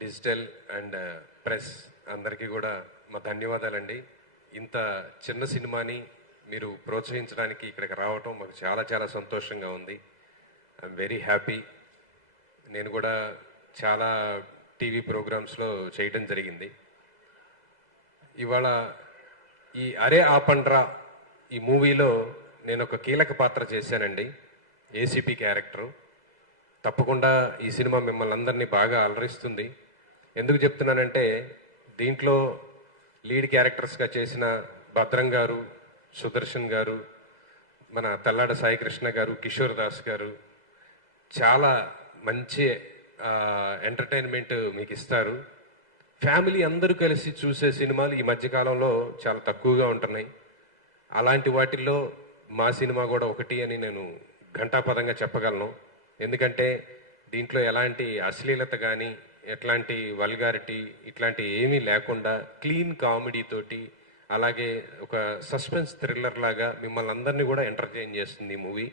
Digital and press అందరికీ కూడా మా ధన్యవాదాలండి. ఇంత చిన్న సినిమాని మీరు ప్రోత్సహించడానికి ఇక్కడికి రావటం మాకు చాలా చాలా సంతోషంగా ఉంది. I'm very happy. నేను కూడా చాలా టీవీ ప్రోగ్రామ్స్లో చేయడం జరిగింది. ఇవాళ ఈ అరే ఆపండ్రా ఈ మూవీలో నేను ఒక కీలక పాత్ర చేశానండి, ఏసీపీ క్యారెక్టరు. తప్పకుండా ఈ సినిమా మిమ్మల్ని అందరినీ బాగా అలరిస్తుంది. ఎందుకు చెప్తున్నానంటే దీంట్లో లీడ్ క్యారెక్టర్స్గా చేసిన భద్రం గారు, సుదర్శన్ గారు, మన తల్లాడ సాయికృష్ణ గారు, కిషోర్ దాస్ గారు చాలా మంచి ఎంటర్టైన్మెంట్ మీకు ఇస్తారు. ఫ్యామిలీ అందరూ కలిసి చూసే సినిమాలు ఈ మధ్యకాలంలో చాలా తక్కువగా ఉంటున్నాయి. అలాంటి వాటిల్లో మా సినిమా కూడా ఒకటి అని నేను ఘంటాపదంగా చెప్పగలను. ఎందుకంటే దీంట్లో ఎలాంటి అశ్లీలత కానీ ఎట్లాంటి వల్గారిటీ ఇట్లాంటి ఏమీ లేకుండా క్లీన్ కామెడీ తోటి, అలాగే ఒక సస్పెన్స్ థ్రిల్లర్ లాగా మిమ్మల్ని అందరినీ కూడా ఎంటర్టైన్ చేస్తుంది ఈ మూవీ.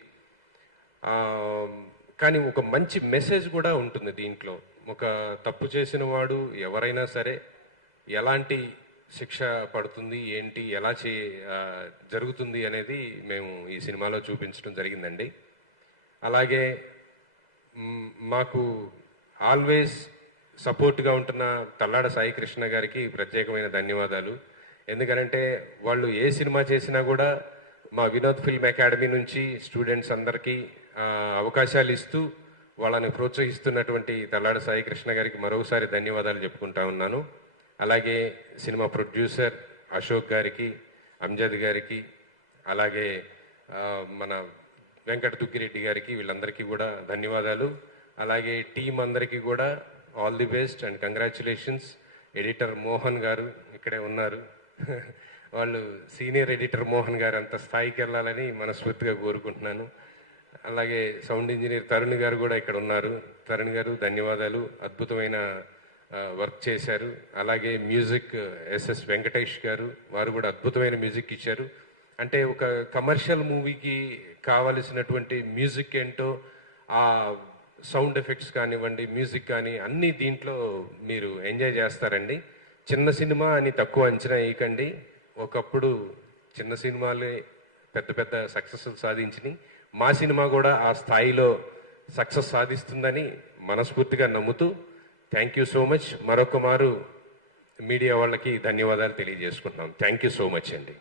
కానీ ఒక మంచి మెసేజ్ కూడా ఉంటుంది దీంట్లో. ఒక తప్పు చేసిన వాడు ఎవరైనా సరే ఎలాంటి శిక్ష పడుతుంది, ఏంటి, ఎలా జరుగుతుంది అనేది మేము ఈ సినిమాలో చూపించడం జరిగిందండి. అలాగే మాకు ఆల్వేస్ సపోర్ట్గా ఉంటున్న తల్లాడ సాయికృష్ణ గారికి ప్రత్యేకమైన ధన్యవాదాలు. ఎందుకంటే వాళ్ళు ఏ సినిమా చేసినా కూడా మా వినోద్ ఫిల్మ్ అకాడమీ నుంచి స్టూడెంట్స్ అందరికీ అవకాశాలు ఇస్తూ వాళ్ళని ప్రోత్సహిస్తున్నటువంటి తల్లాడ సాయికృష్ణ గారికి మరోసారి ధన్యవాదాలు చెప్పుకుంటా ఉన్నాను. అలాగే సినిమా ప్రొడ్యూసర్ అశోక్ గారికి, అంజద్ గారికి, అలాగే మన వెంకట దుగ్గిరెడ్డి గారికి, వీళ్ళందరికీ కూడా ధన్యవాదాలు. అలాగే టీం అందరికీ కూడా all the best and congratulations. Editor Mohan గారు ఇక్కడే ఉన్నారు. వాళ్ళు సీనియర్ ఎడిటర్ మోహన్ గారు అంత స్థాయికి వెళ్ళాలని మనస్ఫూర్తిగా కోరుకుంటున్నాను. అలాగే సౌండ్ ఇంజనీర్ తరుణ్ గారు కూడా ఇక్కడ ఉన్నారు. తరుణ్ గారు ధన్యవాదాలు, అద్భుతమైన వర్క్ చేశారు. అలాగే మ్యూజిక్ ఎస్ఎస్ వెంకటేష్ గారు, వారు కూడా అద్భుతమైన మ్యూజిక్ ఇచ్చారు. అంటే ఒక కమర్షియల్ మూవీకి కావలసినటువంటి మ్యూజిక్ ఏంటో, ఆ సౌండ్ ఎఫెక్ట్స్ కానివ్వండి, మ్యూజిక్ కానీ అన్నీ దీంట్లో మీరు ఎంజాయ్ చేస్తారండి. చిన్న సినిమా అని తక్కువ అంచనా వేయకండి. ఒకప్పుడు చిన్న సినిమాలే పెద్ద పెద్ద సక్సెస్ సాధించినాయి. మా సినిమా కూడా ఆ స్థాయిలో సక్సెస్ సాధిస్తుందని మనస్ఫూర్తిగా నమ్ముతూ థ్యాంక్ యూ సో మచ్. మరొక మారు మీడియా వాళ్ళకి ధన్యవాదాలు తెలియజేసుకుంటున్నాం. థ్యాంక్ యూ సో మచ్ అండి.